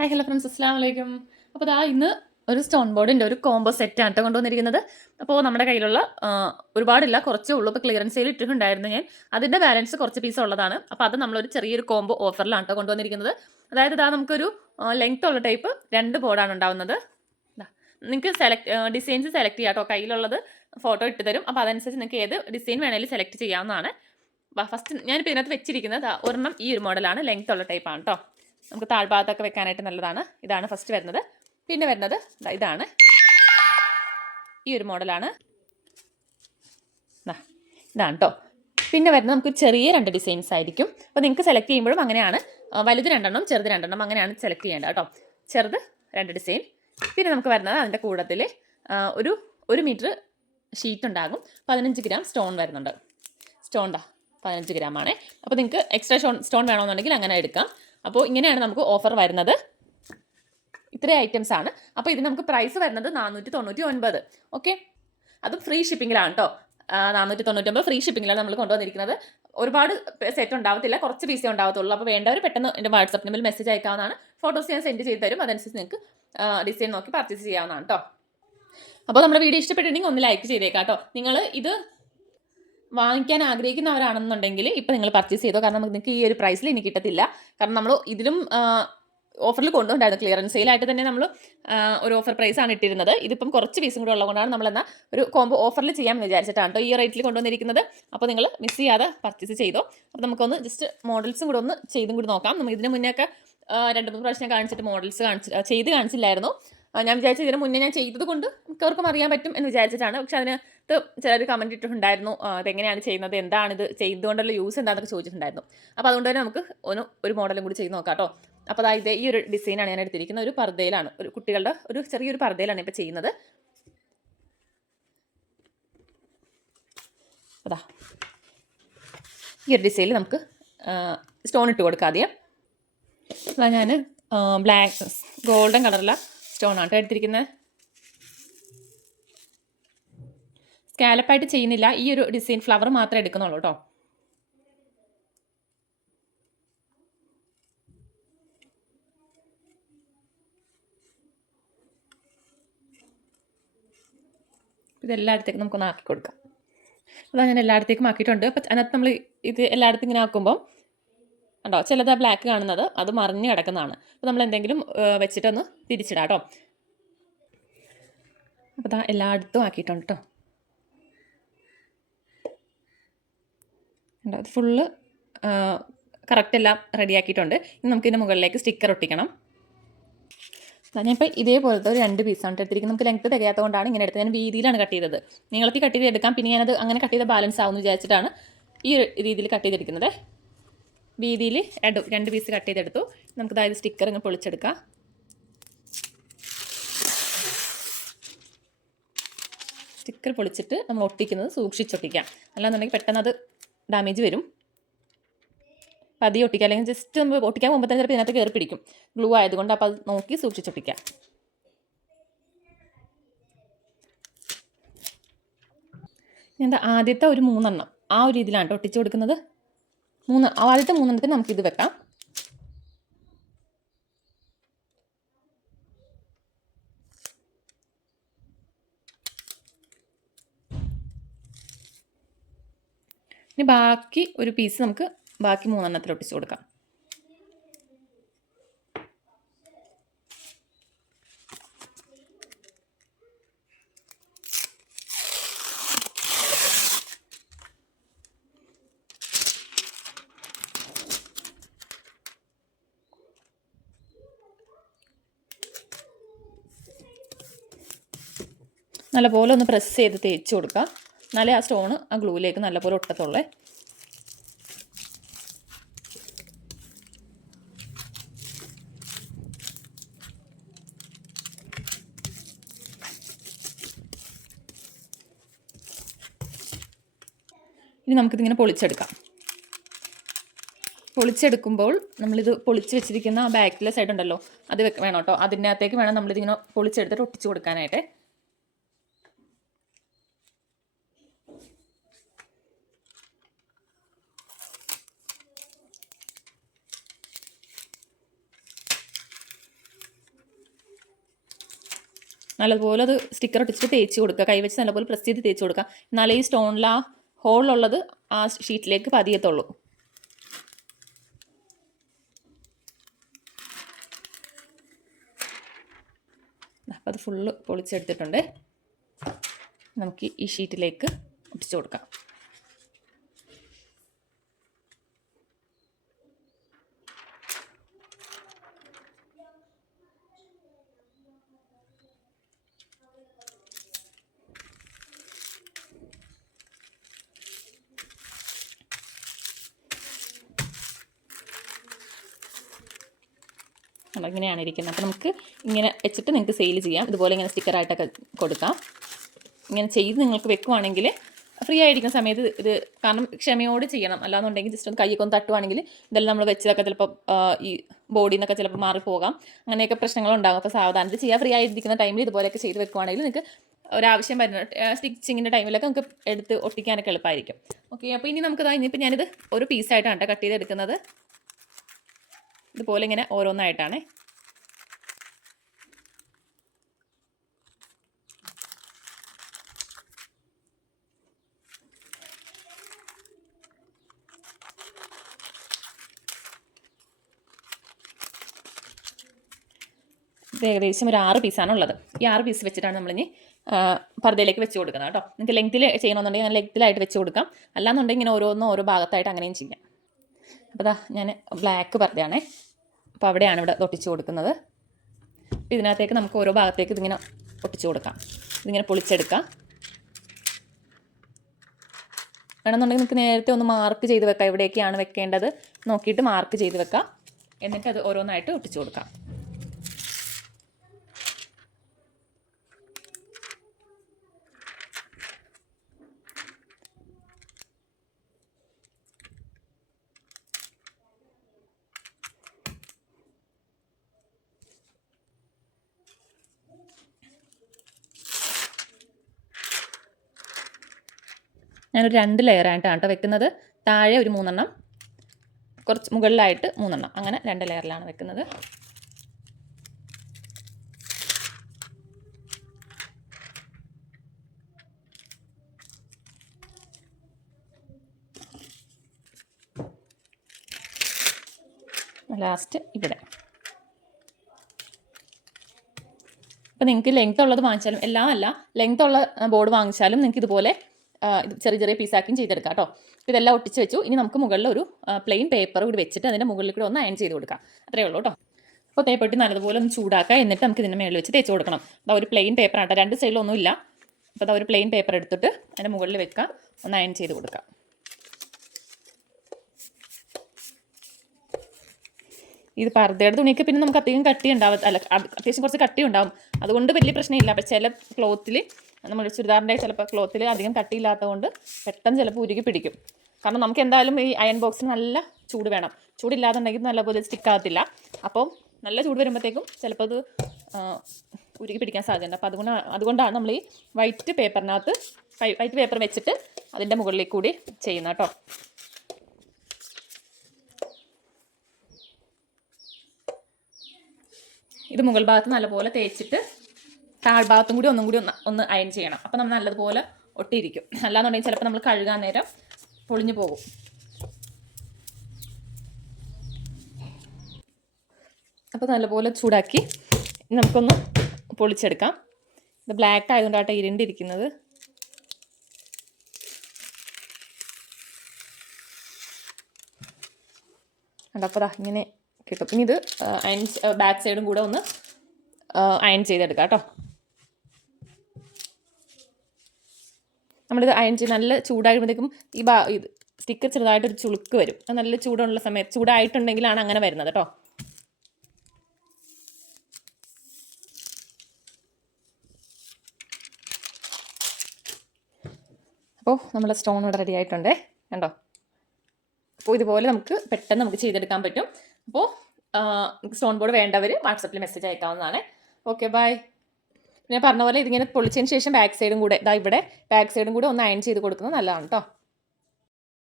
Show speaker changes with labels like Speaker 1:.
Speaker 1: Hi hello friends അസ്സാം വലൈക്കും അപ്പോൾ ദാ ഇന്ന് ഒരു സ്റ്റോൺ ബോർഡിന്റെ ഒരു കോംബോ സെറ്റാണ് കൊണ്ടുവന്നിരിക്കുന്നത്. അപ്പോൾ നമ്മുടെ കയ്യിലുള്ള ഒരുപാടില്ല കുറച്ചേ ഉള്ളൂ. ഇപ്പോൾ ക്ലിയറൻസ് സെയിൽ ഇട്ടിട്ടുണ്ടായിരുന്നു ഞാൻ. അതിന്റെ ബാലൻസ് കുറച്ച് പീസ് ഉള്ളതാണ്. അപ്പോൾ അത് നമ്മളൊരു ചെറിയൊരു കോംബോ ഓഫറിലാണ് കേട്ടോ കൊണ്ടുവന്നിരിക്കുന്നത്. അതായത് ഇതാ നമുക്കൊരു ലെങ്ത് ഉള്ള ടൈപ്പ് രണ്ട് ബോർഡാണ് ഉണ്ടാവുന്നത്. നിങ്ങൾക്ക് സെലക്ട് ഡിസൈൻസ് സെലക്ട് ചെയ്യാം കേട്ടോ കയ്യിലുള്ളത് ഫോട്ടോ ഇട്ട് തരും. അപ്പോൾ അതനുസരിച്ച് നിങ്ങൾക്ക് ഏത് ഡിസൈൻ വേണമെങ്കിലും സെലക്ട് ചെയ്യാവുന്നതാണ്. ഫസ്റ്റ് ഞാനിപ്പോൾ ഇതിനകത്ത് വെച്ചിരിക്കുന്നത് ഒരെണ്ണം ഈ ഒരു മോഡലാണ് ലെങ്ത് ഉള്ള ടൈപ്പാണ് കേട്ടോ നമുക്ക് താഴ്ഭാഗത്തൊക്കെ വെക്കാനായിട്ട് നല്ലതാണ്. ഇതാണ് ഫസ്റ്റ് വരുന്നത്. പിന്നെ വരുന്നത് ഇതാണ്. ഈ ഒരു മോഡലാണ്. ഇതാണ് കേട്ടോ പിന്നെ വരുന്നത് നമുക്ക് ചെറിയ രണ്ട് ഡിസൈൻസ് ആയിരിക്കും. അപ്പോൾ നിങ്ങൾക്ക് സെലക്ട് ചെയ്യുമ്പോഴും അങ്ങനെയാണ്. വലുത് രണ്ടെണ്ണം ചെറുത് രണ്ടെണ്ണം അങ്ങനെയാണ് സെലക്ട് ചെയ്യേണ്ടത് കേട്ടോ. ചെറുത് രണ്ട് ഡിസൈൻ പിന്നെ നമുക്ക് വരുന്നത് അതിന്റെ കൂടത്തിൽ ഒരു ഒരു മീറ്റർ ഷീറ്റ് ഉണ്ടാകും. പതിനഞ്ച് ഗ്രാം സ്റ്റോൺ വരുന്നുണ്ട്. സ്റ്റോൺ ദാ. പതിനഞ്ച് ഗ്രാം ആണേ. അപ്പോൾ നിങ്ങൾക്ക് എക്സ്ട്രാ സ്റ്റോൺ സ്റ്റോൺ വേണമെന്നുണ്ടെങ്കിൽ അങ്ങനെ എടുക്കാം. അപ്പോൾ ഇങ്ങനെയാണ് നമുക്ക് ഓഫർ വരുന്നത്. ഇത്രയും ഐറ്റംസ് ആണ്. അപ്പോൾ ഇതിന് നമുക്ക് പ്രൈസ് വരുന്നത് നാനൂറ്റി തൊണ്ണൂറ്റി ഒൻപത് ഓക്കെ അതും ഫ്രീ ഷിപ്പിങ്ങിലാണ് കേട്ടോ നാനൂറ്റി തൊണ്ണൂറ്റൊമ്പത് ഫ്രീ ഷിപ്പിങ്ങിലാണ് നമ്മൾ കൊണ്ടുവന്നിരിക്കുന്നത്. ഒരുപാട് സെറ്റ് ഉണ്ടാവത്തില്ല. കുറച്ച് പീസേ ഉണ്ടാവത്തുള്ളൂ. അപ്പോൾ വേണ്ടവർ പെട്ടെന്ന് എന്റെ വാട്സപ്പ് നമ്പറിൽ മെസ്സേജ് അയക്കാവുന്നതാണ്. ഫോട്ടോസ് ഞാൻ സെൻഡ് ചെയ്ത് തരും. അതനുസരിച്ച് നിങ്ങൾക്ക് ഡിസൈൻ നോക്കി പർച്ചേസ് ചെയ്യാവുന്നതാണ് കേട്ടോ അപ്പോൾ നമ്മുടെ വീഡിയോ ഇഷ്ടപ്പെട്ടിട്ടുണ്ടെങ്കിൽ ഒന്ന് ലൈക്ക് ചെയ്തേക്കാം കേട്ടോ നിങ്ങൾ ഇത് വാങ്ങിക്കാൻ ആഗ്രഹിക്കുന്നവരാണെന്നുണ്ടെങ്കിൽ ഇപ്പം നിങ്ങൾ പർച്ചേസ് ചെയ്തോ കാരണം നിങ്ങൾക്ക് ഈ ഒരു പ്രൈസിൽ ഇനി കിട്ടത്തില്ല. കാരണം നമ്മൾ ഇതിലും ഓഫറിൽ കൊണ്ടുപോണ്ടായിരുന്നു ക്ലിയറൻസ് സെയിലായിട്ട് തന്നെ നമ്മൾ ഒരു ഓഫർ പ്രൈസ് ആണ് ഇട്ടിരുന്നത്. ഇതിപ്പം കുറച്ച് പീസും കൂടെ ഉള്ളതുകൊണ്ടാണ് നമ്മൾ എന്നാൽ ഒരു കോംബോ ഓഫറിൽ ചെയ്യാമെന്ന് വിചാരിച്ചിട്ടാണ് കേട്ടോ ഈ റേറ്റിൽ കൊണ്ടുവന്നിരിക്കുന്നത്. അപ്പോൾ നിങ്ങൾ മിസ് ചെയ്യാതെ പർച്ചേസ് ചെയ്തോ. അപ്പോൾ നമുക്കൊന്ന് ജസ്റ്റ് മോഡൽസും കൂടെ ഒന്ന് ചെയ്തും കൂടി നോക്കാം. നമുക്ക് ഇതിന് മുന്നേ ഒക്കെ രണ്ട് മൂന്ന് പ്രാവശ്യം കാണിച്ചിട്ട് മോഡൽസ് കാണിച്ച് ചെയ്ത് കാണിച്ചില്ലായിരുന്നു. ഞാൻ വിചാരിച്ചു ഇതിന് മുന്നേ ഞാൻ ചെയ്തത് കൊണ്ട് മിക്കവർക്കും അറിയാൻ പറ്റും എന്ന് വിചാരിച്ചിട്ടാണ്. പക്ഷെ അതിനകത്ത് ചിലർ കമന്റ് ഇട്ടിട്ടുണ്ടായിരുന്നു അതെങ്ങനെയാണ് ചെയ്യുന്നത് എന്താണിത് ചെയ്തുകൊണ്ടുള്ള യൂസ് എന്താണെന്നൊക്കെ ചോദിച്ചിട്ടുണ്ടായിരുന്നു. അപ്പോൾ അതുകൊണ്ട് തന്നെ നമുക്ക് ഒന്ന് ഒരു മോഡലും കൂടി ചെയ്ത് നോക്കാം കേട്ടോ. അപ്പോൾ അതായത് ഈ ഒരു ഡിസൈനാണ് ഞാൻ എടുത്തിരിക്കുന്നത്. ഒരു പർദ്ദയിലാണ് ഒരു കുട്ടികളുടെ ഒരു ചെറിയൊരു പർദ്ദയിലാണ് ഇപ്പോൾ ചെയ്യുന്നത്. അതാ. ഈ ഒരു ഡിസൈനിൽ നമുക്ക് സ്റ്റോൺ ഇട്ട് കൊടുക്കാം ആദ്യം. അതാ ഞാൻ ബ്ലാക്ക് ഗോൾഡൻ കളറുള്ള സ്റ്റോൺ ആണ് എടുത്തിരിക്കുന്നത്. സ്കാലപ്പായിട്ട് ചെയ്യുന്നില്ല. ഈ ഒരു ഡിസൈൻ ഫ്ലവർ മാത്രമേ എടുക്കുന്നുള്ളൂ കേട്ടോ. ഇതെല്ലായിടത്തേക്കും നമുക്കൊന്ന് ആക്കി കൊടുക്കാം. അതാ ഞാൻ എല്ലായിടത്തേക്കും ആക്കിയിട്ടുണ്ട്. അപ്പം അതിനകത്ത് നമ്മൾ ഇത് എല്ലായിടത്തും ഇങ്ങനെ ആക്കുമ്പോൾ ഉണ്ടോ ചിലത് ബ്ലാക്ക് കാണുന്നത് അത് മറിഞ്ഞ് കിടക്കുന്നതാണ്. അപ്പോൾ നമ്മൾ എന്തെങ്കിലും വെച്ചിട്ടൊന്ന് തിരിച്ചിടാം കേട്ടോ. അപ്പോൾ ദാ എല്ലായിടത്തും ആക്കിയിട്ടുണ്ട് കേട്ടോ. അത് ഫുള്ള് കറക്റ്റ് എല്ലാം റെഡിയാക്കിയിട്ടുണ്ട് ഇനി നമുക്കിതിന്റെ മുകളിലേക്ക് സ്റ്റിക്കർ ഒട്ടിക്കണം. ഞാനിപ്പോൾ ഇതേപോലത്തെ ഒരു രണ്ട് പീസാണ് എടുത്തിരിക്കുന്നത്. നമുക്ക് ലെങ്ത് തികയാത്തതുകൊണ്ടാണ് ഇങ്ങനെ എടുത്തത്. ഞാൻ വീതിയിലാണ് കട്ട് ചെയ്തത്. നീളത്തിൽ കട്ട് ചെയ്ത് എടുക്കാം. പിന്നെ ഞാനത് അങ്ങനെ കട്ട് ചെയ്ത ബാലൻസ് ആവുമെന്ന് വിചാരിച്ചിട്ടാണ് ഈ രീതിയിൽ കട്ട് ചെയ്തെടുക്കുന്നത്. വീതിയിൽ രണ്ട് രണ്ട് പീസ് കട്ട് ചെയ്തെടുത്തു. നമുക്ക് അതായത് സ്റ്റിക്കർ ഇങ്ങനെ പൊളിച്ചെടുക്കാം. സ്റ്റിക്കർ പൊളിച്ചിട്ട് നമ്മൾ ഒട്ടിക്കുന്നത് സൂക്ഷിച്ചൊട്ടിക്കാം. അല്ലാന്നുണ്ടെങ്കിൽ പെട്ടെന്ന് അത് ഡാമേജ് വരും. പതിയെ ഒട്ടിക്കുക അല്ലെങ്കിൽ ജസ്റ്റ് നമ്മൾ ഒട്ടിക്കാൻ പോകുമ്പോൾ തന്നെ ചിലപ്പോൾ ഇതിനകത്ത് കയറി പിടിക്കും. ഗ്ലൂ ആയതുകൊണ്ട് അപ്പോൾ അത് നോക്കി സൂക്ഷിച്ചൊട്ടിക്കാം എന്താ ആദ്യത്തെ ഒരു മൂന്നെണ്ണം. ആ ഒരു രീതിയിലാണ് ഒട്ടിച്ച് കൊടുക്കുന്നത്. മൂന്ന് ആദ്യത്തെ മൂന്നെണ്ണത്തിന് നമുക്കിത് വെക്കാം. ഇനി ബാക്കി ഒരു പീസ് നമുക്ക് ബാക്കി മൂന്നെണ്ണത്തിൽ ഒട്ടിച്ച് കൊടുക്കാം. നല്ലപോലെ ഒന്ന് പ്രസ് ചെയ്ത് തേച്ച് കൊടുക്കുക എന്നാലേ ആ സ്റ്റോണ് ആ ഗ്ലൂവിലേക്ക് നല്ലപോലെ ഒട്ടത്തുള്ളേ. ഇനി നമുക്കിതിങ്ങനെ പൊളിച്ചെടുക്കാം. പൊളിച്ചെടുക്കുമ്പോൾ നമ്മളിത് പൊളിച്ച് വെച്ചിരിക്കുന്ന ആ ബാക്കിലെ സൈഡ് ഉണ്ടല്ലോ അത് വേണം കേട്ടോ അതിനകത്തേക്ക് വേണം നമ്മളിതിങ്ങനെ പൊളിച്ചെടുത്തിട്ട് ഒട്ടിച്ചു കൊടുക്കാനായിട്ട്. നല്ലതുപോലെ അത് സ്റ്റിക്കർ ഒട്ടിച്ചിട്ട് തേച്ച് കൊടുക്കുക. കൈവച്ച് നല്ലപോലെ പ്രസ് ചെയ്ത് തേച്ച് കൊടുക്കുക. എന്നാലേ ഈ സ്റ്റോണിൽ ആ ഹോളുള്ളത് ആ ഷീറ്റിലേക്ക് പതിയത്തുള്ളൂ. അപ്പോൾ അത് ഫുള്ള് പൊളിച്ചെടുത്തിട്ടുണ്ട്. നമുക്ക് ഈ ഷീറ്റിലേക്ക് ഒട്ടിച്ചു കൊടുക്കാം. കണ്ടോ ഇങ്ങനെയാണ് ഇരിക്കുന്നത്. അപ്പോൾ നമുക്ക് ഇങ്ങനെ വെച്ചിട്ട് നിങ്ങൾക്ക് സെയിൽ ചെയ്യാം. ഇതുപോലെ ഇങ്ങനെ സ്റ്റിക്കറായിട്ടൊക്കെ കൊടുക്കാം. ഇങ്ങനെ ചെയ്ത് നിങ്ങൾക്ക് വെക്കുവാണെങ്കിൽ ഫ്രീ ആയിരിക്കുന്ന സമയത്ത് ഇത് കാരണം ക്ഷമയോട് ചെയ്യണം. അല്ലാന്നുണ്ടെങ്കിൽ ജസ്റ്റ് ഒന്ന് കൈയൊക്കെ ഒന്ന് തട്ടുവാണെങ്കിൽ ഇതെല്ലാം നമ്മൾ വെച്ചതൊക്കെ ചിലപ്പോൾ ഈ ബോഡിയിൽ നിന്നൊക്കെ ചിലപ്പോൾ മാറിപ്പോകാം അങ്ങനെയൊക്കെ പ്രശ്നങ്ങളുണ്ടാകും അപ്പോൾ സാവധാനത്തിൽ ചെയ്യുക ഫ്രീ ആയിരിക്കുന്ന ടൈമിൽ ഇതുപോലെയൊക്കെ ചെയ്ത് വെക്കുവാണെങ്കിൽ നിങ്ങൾക്ക് ഒരാവശ്യം വരുന്ന സ്റ്റിച്ചിങ്ങിന്റെ ടൈമിലൊക്കെ നമുക്ക് എടുത്ത് ഒട്ടിക്കാനൊക്കെ എളുപ്പമായിരിക്കും. ഓക്കെ അപ്പോൾ ഇനി നമുക്ക് ഇനിയിപ്പോൾ ഞാനിത് ഒരു പീസായിട്ടാണ് കട്ട് ചെയ്തെടുക്കുന്നത്. ഇതുപോലെ ഇങ്ങനെ ഓരോന്നായിട്ടാണ്. ഏകദേശം ഒരു ആറ് പീസാണ് ഉള്ളത്. ഈ ആറ് പീസ് വെച്ചിട്ടാണ് നമ്മളിനി പർദ്ദയിലേക്ക് വെച്ച് കൊടുക്കുന്നത് കേട്ടോ. നിങ്ങൾക്ക് ലെങ്ത്തിൽ ചെയ്യണമെന്നുണ്ടെങ്കിൽ അങ്ങനെ ലെങ്ത്തിലായിട്ട് വെച്ച് കൊടുക്കാം. അല്ലാന്നുണ്ടെങ്കിൽ ഇങ്ങനെ ഓരോന്നും ഓരോ ഭാഗത്തായിട്ട് അങ്ങനെയും ചെയ്യാം. ഇതാ ഞാൻ ബ്ലാക്ക് പർദ്ദയാണേ. അപ്പോൾ അവിടെയാണ് ഇവിടെ ഒട്ടിച്ചു കൊടുക്കുന്നത്. ഇതിനകത്തേക്ക് നമുക്ക് ഓരോ ഭാഗത്തേക്ക് ഇതിങ്ങനെ ഒട്ടിച്ചു കൊടുക്കാം. ഇതിങ്ങനെ പൊളിച്ചെടുക്കാം. വേണമെന്നുണ്ടെങ്കിൽ നമുക്ക് നേരത്തെ ഒന്ന് മാർക്ക് ചെയ്ത് വെക്കാം. എവിടെയൊക്കെയാണ് വെക്കേണ്ടത്? നോക്കിയിട്ട് മാർക്ക് ചെയ്ത് വെക്കാം. എന്നിട്ട് അത് ഓരോന്നായിട്ട് ഒട്ടിച്ചു കൊടുക്കാം. ഞാനൊരു രണ്ട് ലെയറായിട്ടാണ് കേട്ടോ വെക്കുന്നത്. താഴെ ഒരു മൂന്നെണ്ണം. കുറച്ച് മുകളിലായിട്ട് മൂന്നെണ്ണം. അങ്ങനെ രണ്ട് ലെയറിലാണ് വെക്കുന്നത്. ലാസ്റ്റ് ഇവിടെ. അപ്പോൾ നിങ്ങൾക്ക് ലെങ്ത് ഉള്ളത് വാങ്ങിച്ചാലും എല്ലാം അല്ല. ലെങ്ത് ഉള്ള ബോർഡ് വാങ്ങിച്ചാലും നിങ്ങൾക്ക് ഇതുപോലെ ഇത് ചെറിയ ചെറിയ പീസാക്കിയും ചെയ്തെടുക്കാം കേട്ടോ ഇതെല്ലാം ഒട്ടിച്ച് വെച്ചു. ഇനി നമുക്ക് മുകളിൽ ഒരു പ്ലെയിൻ പേപ്പർ കൂടി വെച്ചിട്ട് അതിന്റെ മുകളിൽ കൂടി ഒന്ന് അയൺ ചെയ്ത് കൊടുക്കാം. അത്രയേ ഉള്ളൂ കേട്ടോ അപ്പോൾ തേപ്പെട്ടി നല്ലതുപോലെ ഒന്ന് ചൂടാക്കുക. എന്നിട്ട് നമുക്ക് ഇതിന്റെ മേളിൽ വെച്ച് തേച്ച് കൊടുക്കണം. അതാ ഒരു പ്ലെയിൻ പേപ്പർ ആട്ടോ രണ്ട് സൈഡിലൊന്നും ഇല്ല അപ്പോൾ അതാ ഒരു പ്ലെയിൻ പേപ്പർ എടുത്തിട്ട് അതിന്റെ മുകളിൽ വെക്കുക ഒന്ന് അയൺ ചെയ്ത് കൊടുക്കാം. ഇത് പർദ്ദയുടെ തുണിയൊക്കെ പിന്നെ നമുക്ക് അധികം കട്ടി ഉണ്ടാവും അല്ല അത്യാവശ്യം കുറച്ച് കട്ടി ഉണ്ടാവും അതുകൊണ്ട് വലിയ പ്രശ്നമില്ല. അപ്പം ചില ക്ലോത്തിൽ നമ്മൾ ചുരിദാറിന്റെ ചിലപ്പോൾ ക്ലോത്തിൽ അധികം കട്ടിയില്ലാത്തതുകൊണ്ട് പെട്ടെന്ന് ചിലപ്പോൾ ഉരുകി പിടിക്കും. കാരണം നമുക്ക് എന്തായാലും ഈ അയൺ ബോക്സിന് നല്ല ചൂട് വേണം. ചൂടില്ലാതുണ്ടെങ്കിൽ നല്ലപോലെ സ്റ്റിക്കാകത്തില്ല അപ്പോൾ നല്ല ചൂട് വരുമ്പോഴത്തേക്കും ചിലപ്പോൾ അത് ഉരുകി പിടിക്കാൻ സാധ്യതയുണ്ട്. അപ്പോൾ അതുകൊണ്ട് അതുകൊണ്ടാണ് നമ്മൾ ഈ വൈറ്റ് പേപ്പറിനകത്ത് വൈറ്റ് പേപ്പർ വെച്ചിട്ട് അതിന്റെ മുകളിലേക്ക് കൂടി ചെയ്യുന്നത് കേട്ടോ. ഇത് മുകൾ ഭാഗത്ത് നല്ലപോലെ തേച്ചിട്ട് താഴ്ഭാഗത്തും കൂടി ഒന്നും കൂടി ഒന്ന് ഒന്ന് അയൺ ചെയ്യണം. അപ്പം നമ്മൾ നല്ലതുപോലെ ഒട്ടിയിരിക്കും. അല്ലാന്നുണ്ടെങ്കിൽ ചിലപ്പോൾ നമ്മൾ കഴുകാൻ നേരം പൊളിഞ്ഞു പോകും. അപ്പോൾ നല്ലപോലെ ചൂടാക്കി നമുക്കൊന്ന് പൊളിച്ചെടുക്കാം. ഇത് ബ്ലാക്ക് ആയതുകൊണ്ടാട്ടെ ഇരുണ്ടിരിക്കുന്നത്. കണ്ടപ്പോൾ ഇങ്ങനെ കിട്ടും. ഇനി ഇത് അയൺ ബാക്ക് സൈഡും കൂടെ ഒന്ന് അയൺ ചെയ്തെടുക്കാം കേട്ടോ. നമ്മളിത് അയൺ ചെയ്ത് നല്ല ചൂടാകുമ്പോഴത്തേക്കും ഈ ബാ ഇത് സ്റ്റിക്കർ ചെറുതായിട്ടൊരു ചുളുക്ക് വരും. അത് നല്ല ചൂടുള്ള സമയത്ത് ചൂടായിട്ടുണ്ടെങ്കിലാണ് അങ്ങനെ വരുന്നത് കേട്ടോ. അപ്പോൾ നമ്മുടെ സ്റ്റോൺ ഇവിടെ റെഡി ആയിട്ടുണ്ട്. കണ്ടോ? അപ്പോൾ ഇതുപോലെ നമുക്ക് പെട്ടെന്ന് നമുക്ക് ചെയ്തെടുക്കാൻ പറ്റും. അപ്പോൾ സ്റ്റോൺ ബോർഡ് വേണ്ടവർ വാട്സപ്പിൽ മെസ്സേജ് അയക്കാവുന്നതാണ്. ഓക്കെ ബൈ ഞാൻ പറഞ്ഞ പോലെ ഇതിങ്ങനെ പൊളിച്ചതിന് ശേഷം ബാക്ക് സൈഡും കൂടെ ഇതാ ഇവിടെ ബാക്ക് സൈഡും കൂടെ ഒന്ന് അയൺ ചെയ്ത് കൊടുക്കുന്നത് നല്ലതാണ് കേട്ടോ